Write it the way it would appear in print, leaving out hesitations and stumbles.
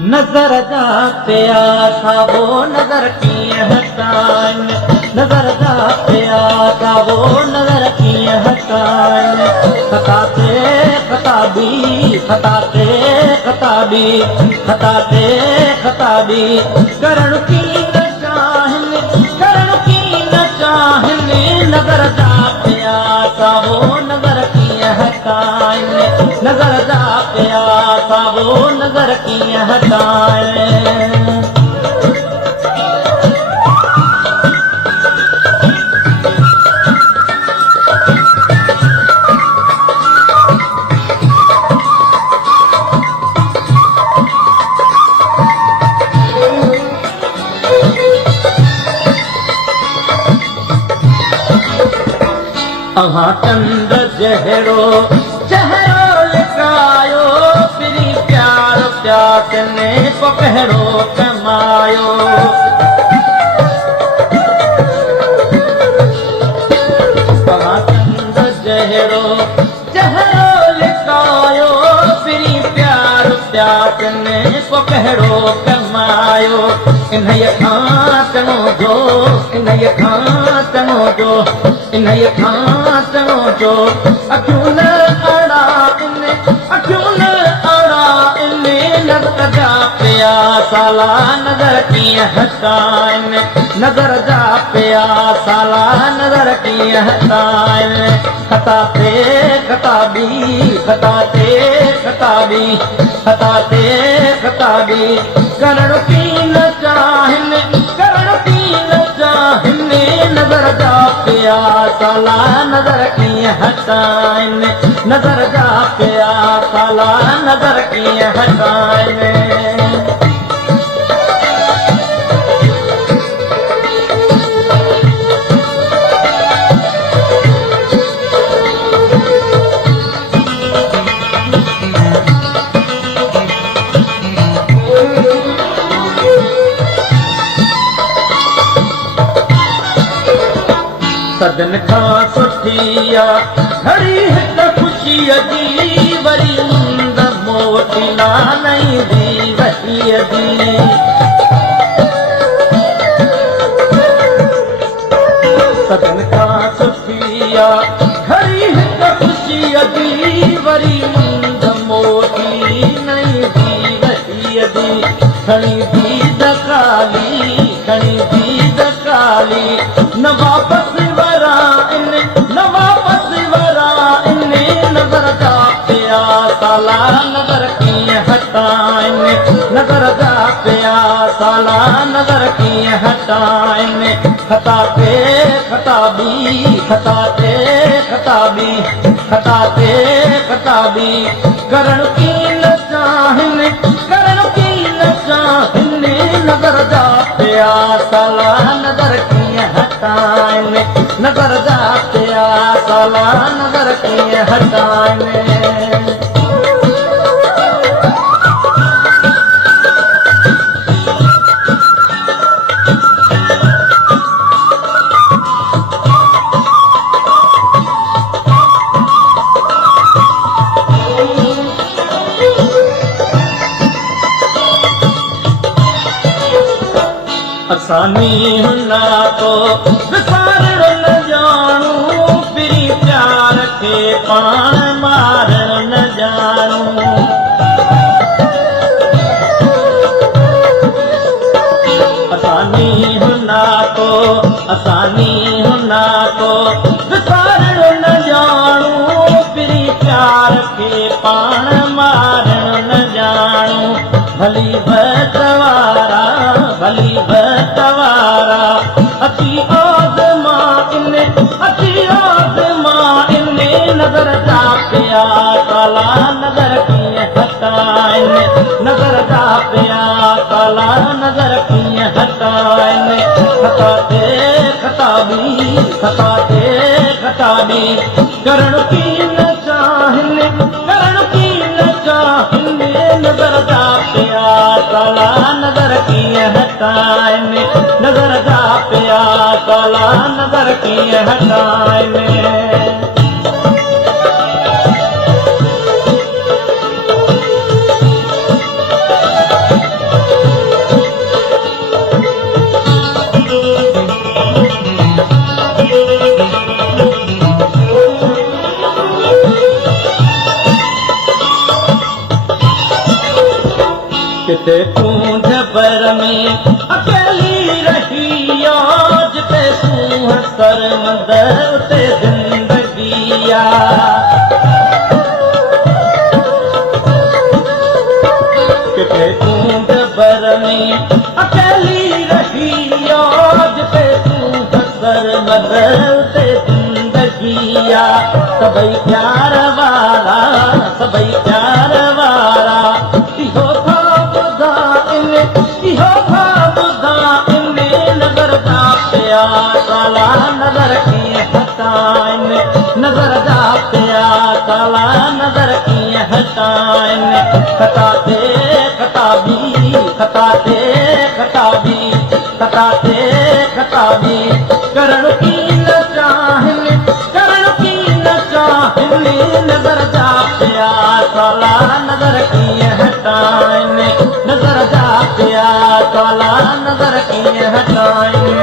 नज़र जा प्यासा वो नज़र कीअं हटाइनि नज़र जा प्यासा वो नज़र कीअं हटाइनि ख़ता ते ख़ताबी ख़ता ते ख़ताबी ख़ता ते ख़ताबी करणु की न चाहिनि नज़र जा प्यासा वो नज़र कीअं हटाइनि नज़र जा प्यासा वो नज़र कीअं हटाइनि चंद जहरो चहरो लिकायो फिरी प्यार प्यास ने पकड़ो कमायो चंद जहरो चहरो लिकायो फिरी प्यार प्यास ने पकड़ो कमायो इन्हें खां चङो जो इन्हें खां चङो जो इन्हें खां चङो जो अखियूं न अड़ा इन नज़र जा प्यासा नज़र कीअं हटाइनि नज़र जा प्यासा नज़र कीअं हटाइनि ख़ता ते ख़ताबी ख़ता ते ख़ताबी ख़ता ते ख़ताबी करणु की न चाहिनि नज़र जा प्यासा नज़र कीअं हटाइनि नज़र जा प्यासा नज़र कीअं हटाइनि सदन खां सुठी घड़ी हिक ख़ुशीअ जी वरी मुंद मोटी नाईंदी वहीअ जी सदन खां सुठी घड़ी हिक ख़ुशीअ जी वरी मुंद मोटी नाईंदी वहीअ जी खणी दीद काली न वापसि नज़र जा प्यासा नज़र कीअं हटाइनि नज़र जा प्यासा नज़र कीअं हटाइनि ख़ता ते ख़ताबी ख़ता ते ख़ताबी ख़ता ते ख़ताबी करणु की न चाहिनि नज़र जा प्यासा नज़र कीअं हटाइनि नज़र जा प्यासा नज़र कीअं हटाइनि असानी हुना तो विसारण न ॼाणू फिरी प्यार खे पाण मारण न ॼाणू असानी हुना तो विसारण न ॼाणू फिरी प्यार खे पाण मारण न ॼाणू भली बतवारा अची आज़मा इन नज़र जा प्यासा नज़र कीअं हटाइनि नज़र जा प्यासा नज़र कीअं हटाइनि ख़ता ते ख़ताबी ख़ता ते ख़ताबी करणु की न चाहिनि नज़र जा प्यासा नज़र कीअं हटाइनि नज़र जा प्यासा नज़र कीअं हटाइनि किथे तूं जबर में अकेली रही जिते सूह सरमंद उते ज़िंदगी आ किथे तूं जबर में अकेली रही जिते सूह सरमंद उते ज़िंदगी आ सभई प्यार वारा सभई प्यार वारा इहो नज़र जा पिया काला नज़र कीअं हटाइनि नज़र जा पिया काला नज़र कीअं हटाइनि खटाते खटाबी खटाते खटाबी खटाते खटाबी करण की न चाहिनि नज़र जा पिया काला नज़र कीअं हटाइनि नज़र जा पिया काला नज़र कीअं हटाइनि